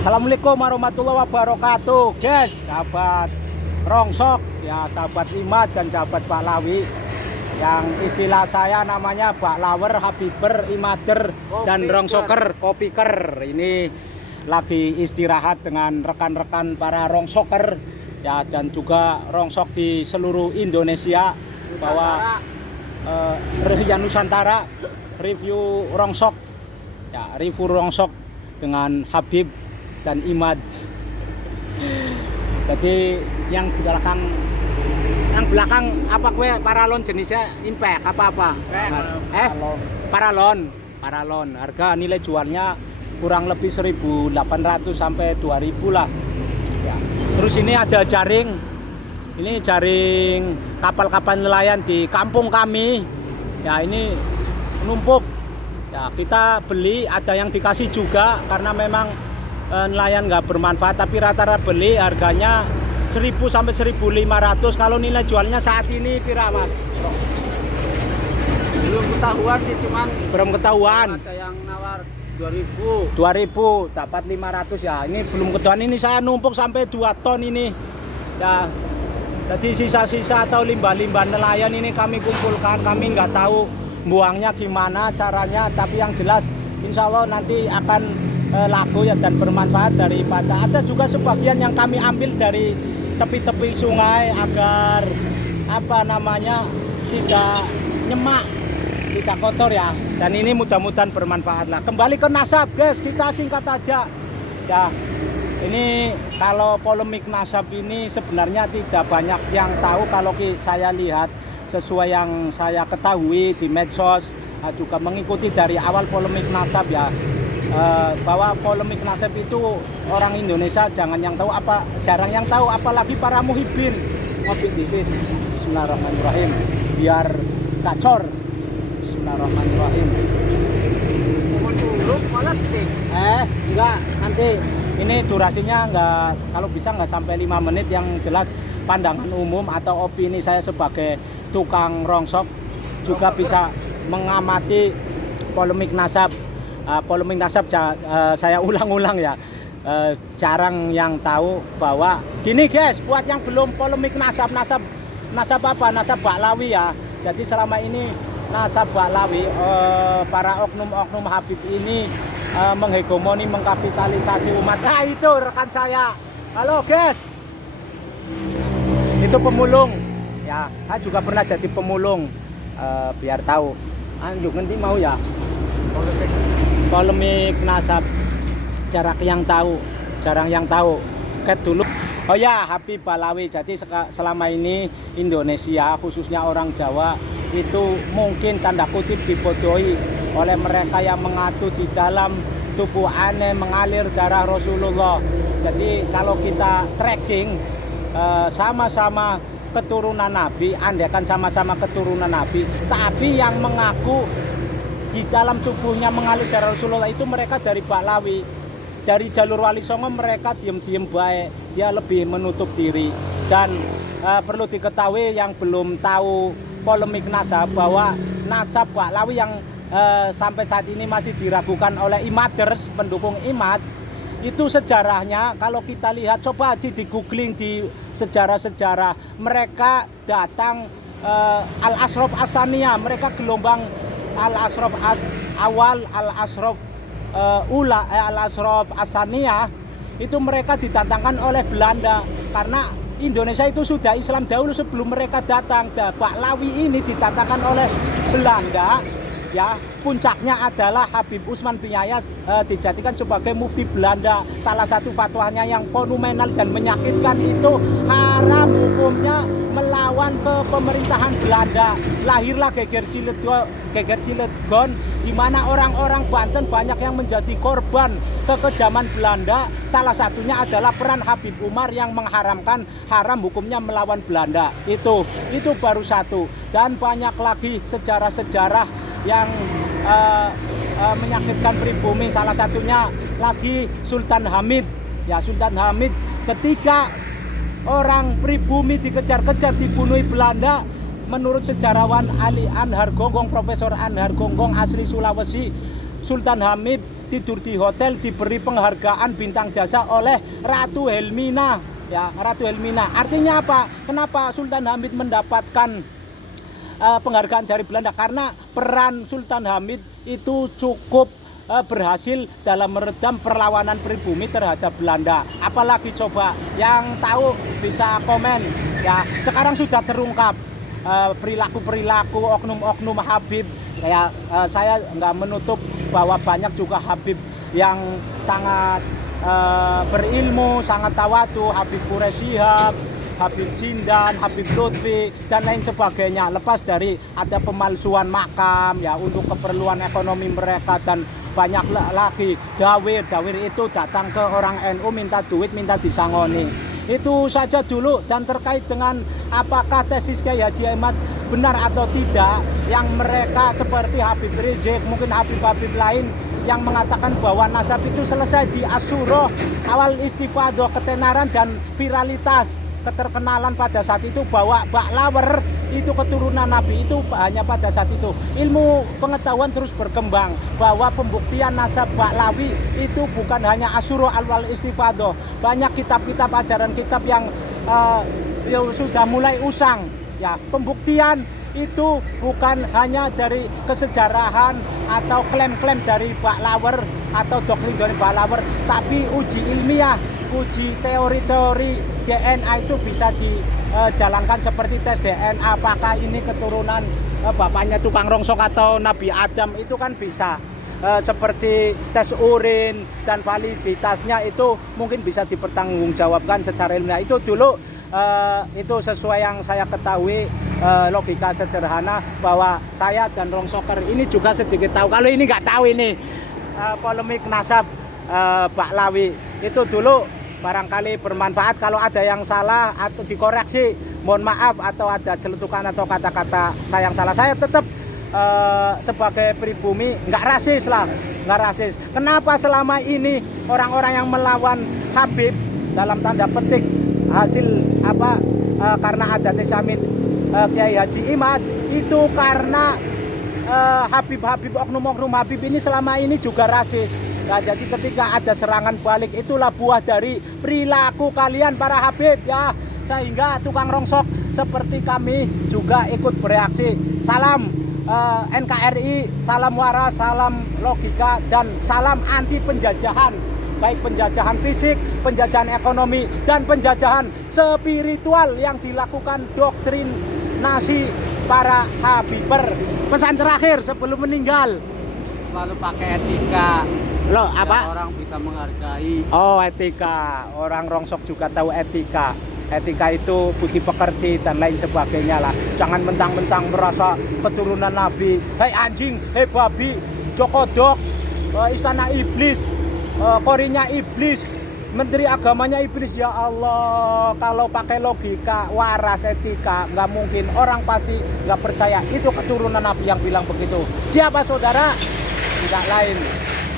Assalamualaikum warahmatullahi wabarakatuh, guys, sahabat rongsok, ya sahabat Imat dan sahabat Baklawi. Yang istilah saya namanya Baklawer, Habiber, Imader, dan rongsoker, kopiker. Ini lagi istirahat dengan rekan-rekan para rongsoker, ya, dan juga rongsok di seluruh Indonesia. Bahwa Nusantara review rongsok, ya, review rongsok dengan Habib dan Imad. Jadi yang belakang apa kue paralon jenisnya impact apa paralon harga nilai jualnya kurang lebih 1.800 sampai 2.000 lah ya. Terus ini ada jaring, ini jaring kapal-kapal nelayan di kampung kami ya, ini numpuk ya, kita beli, ada yang dikasih juga karena memang nelayan nggak bermanfaat, tapi rata-rata beli harganya 1.000 sampai 1.500. Kalau nilai jualnya saat ini pira, Mas? Belum ketahuan sih, cuman belum ketahuan. Ada yang nawar 2.000 dapat 500 ya. Ini belum ketahuan, ini saya numpuk sampai 2 ton ini ya. Jadi sisa-sisa atau limbah-limbah nelayan ini kami kumpulkan. Kami nggak tahu buangnya gimana caranya, tapi yang jelas insya Allah nanti akan laku ya dan bermanfaat. Daripada ada juga sebagian yang kami ambil dari tepi-tepi sungai agar apa namanya tidak nyemak, tidak kotor ya, dan ini mudah-mudahan bermanfaat lah. Kembali ke nasab, guys, kita singkat aja ya. Ini kalau polemik nasab ini sebenarnya tidak banyak yang tahu. Kalau saya lihat sesuai yang saya ketahui di medsos, juga mengikuti dari awal polemik nasab ya, bahwa polemik nasab itu orang Indonesia jarang yang tahu, apalagi para muhibin. Bismillahirrahmanirrahim, biar gacor. Bismillahirrahmanirrahim. Enggak, nanti ini durasinya enggak, kalau bisa enggak sampai 5 menit. Yang jelas pandangan umum atau opini saya sebagai tukang rongsok juga bisa mengamati polemik nasab. Polemik nasab saya ulang-ulang ya, jarang yang tahu bahwa gini, guys, buat yang belum polemik nasab apa, nasab Baklawi ya. Jadi selama ini nasab Baklawi, para oknum-oknum Habib ini menghegemoni, mengkapitalisasi umat. Nah itu rekan saya, halo guys, itu pemulung ya. Saya juga pernah jadi pemulung, biar tahu. Anjuk nanti mau ya polemik nasab, jarang yang tahu. Ket dulu. Oh ya, Habib Baklawi. Jadi selama ini Indonesia, khususnya orang Jawa, itu mungkin tanda kutip dibodohi oleh mereka yang mengaku di dalam tubuh aneh mengalir darah Rasulullah. Jadi kalau kita tracking sama-sama keturunan Nabi, andaikan sama-sama keturunan Nabi, tapi yang mengaku di dalam tubuhnya mengalir darah Rasulullah itu mereka dari Baklawi, dari jalur Wali Songo. Mereka diem-diem baik, dia lebih menutup diri. Dan perlu diketahui yang belum tahu polemik nasab, bahwa nasab Baklawi yang sampai saat ini masih diragukan oleh Imaders, pendukung Imad, itu sejarahnya kalau kita lihat, coba aja di googling di sejarah-sejarah, mereka datang Al-Ashraf As-Saniyah, mereka gelombang Al-Ashraf awal, Al-Ashraf Al-Ashraf As-Saniyah, itu mereka didatangkan oleh Belanda karena Indonesia itu sudah Islam dahulu sebelum mereka datang. Baklawi ini didatangkan oleh Belanda ya. Puncaknya adalah Habib Usman bin Yayas dijadikan sebagai mufti Belanda. Salah satu fatwanya yang fenomenal dan menyakitkan itu haram hukumnya melawan ke pemerintahan Belanda. Lahirlah Geger Cilegon, di mana orang-orang Banten banyak yang menjadi korban kekejaman Belanda. Salah satunya adalah peran Habib Umar yang mengharamkan haram hukumnya melawan Belanda. Itu baru satu, dan banyak lagi sejarah-sejarah yang menyakitkan pribumi. Salah satunya lagi Sultan Hamid ya. Sultan Hamid ketika orang pribumi dikejar-kejar, dibunuhi Belanda, menurut sejarawan Ali Anhar Gonggong, Profesor Anhar Gonggong asli Sulawesi, Sultan Hamid tidur di hotel, diberi penghargaan bintang jasa oleh Ratu Helmina. Ya, Ratu Helmina. Artinya apa? Kenapa Sultan Hamid mendapatkan penghargaan dari Belanda? Karena peran Sultan Hamid itu cukup berhasil dalam meredam perlawanan pribumi terhadap Belanda. Apalagi coba yang tahu bisa komen ya. Sekarang sudah terungkap perilaku-perilaku oknum-oknum Habib. Kayak saya nggak menutup bahwa banyak juga Habib yang sangat berilmu, sangat tawadu, Habib Quraisy Shihab, Habib Jindan, Habib Lutfi, dan lain sebagainya. Lepas dari ada pemalsuan makam ya untuk keperluan ekonomi mereka, dan banyak lagi dawir itu datang ke orang NU minta duit, minta disangoni. Itu saja dulu. Dan terkait dengan apakah tesis Kiai Haji Ahmad benar atau tidak, yang mereka seperti Habib Rizik, mungkin Habib-Habib lain yang mengatakan bahwa nasab itu selesai di Asyura, awal istifadah, ketenaran dan viralitas, keterkenalan pada saat itu bahwa Baklawer itu keturunan Nabi, itu hanya pada saat itu. Ilmu pengetahuan terus berkembang bahwa pembuktian nasab Baklawi itu bukan hanya Asyura awal istifadah. Banyak kitab-kitab ajaran kitab yang sudah mulai usang. Ya, pembuktian itu bukan hanya dari kesejarahan atau klaim-klaim dari Baklawer atau doktrin dari Baklawer, tapi uji ilmiah, uji teori-teori DNA itu bisa dijalankan seperti tes DNA. Apakah ini keturunan bapaknya tukang rongsok atau Nabi Adam, itu kan bisa. Seperti tes urin dan validitasnya itu mungkin bisa dipertanggungjawabkan secara ilmiah. Itu dulu itu sesuai yang saya ketahui, logika sederhana bahwa saya dan rongsoker ini juga sedikit tahu. Kalau ini nggak tahu ini polemik nasab Baklawi itu dulu barangkali bermanfaat. Kalau ada yang salah atau dikoreksi, mohon maaf, atau ada celetukan atau kata-kata saya yang salah. Saya tetap sebagai pribumi nggak rasis lah, nggak rasis. Kenapa selama ini orang-orang yang melawan Habib dalam tanda petik hasil apa karena ada tesamit Kiai Haji Ahmad, itu karena Habib-Habib, oknum-oknum Habib ini selama ini juga rasis. Nah, jadi ketika ada serangan balik, itulah buah dari perilaku kalian para Habib ya, sehingga tukang rongsok seperti kami juga ikut bereaksi. Salam NKRI, salam waras, salam logika, dan salam anti penjajahan, baik penjajahan fisik, penjajahan ekonomi, dan penjajahan spiritual yang dilakukan doktrinasi para Habiber. Pesan terakhir sebelum meninggal, Selalu pakai etika. loh Biar apa? orang bisa menghargai. Oh, etika. Orang rongsok juga tahu etika. Etika itu budi pekerti dan lain sebagainya lah. Jangan mentang-mentang merasa keturunan Nabi. Hei anjing, hei babi, Jokodok, istana iblis, korinya iblis, menteri agamanya iblis. Ya Allah, kalau pakai logika, waras, etika, nggak mungkin. Orang pasti nggak percaya itu keturunan Nabi yang bilang begitu. Siapa saudara? Tidak lain,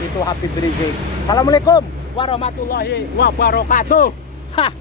itu Habib Rizik. Assalamualaikum warahmatullahi wabarakatuh. Hah.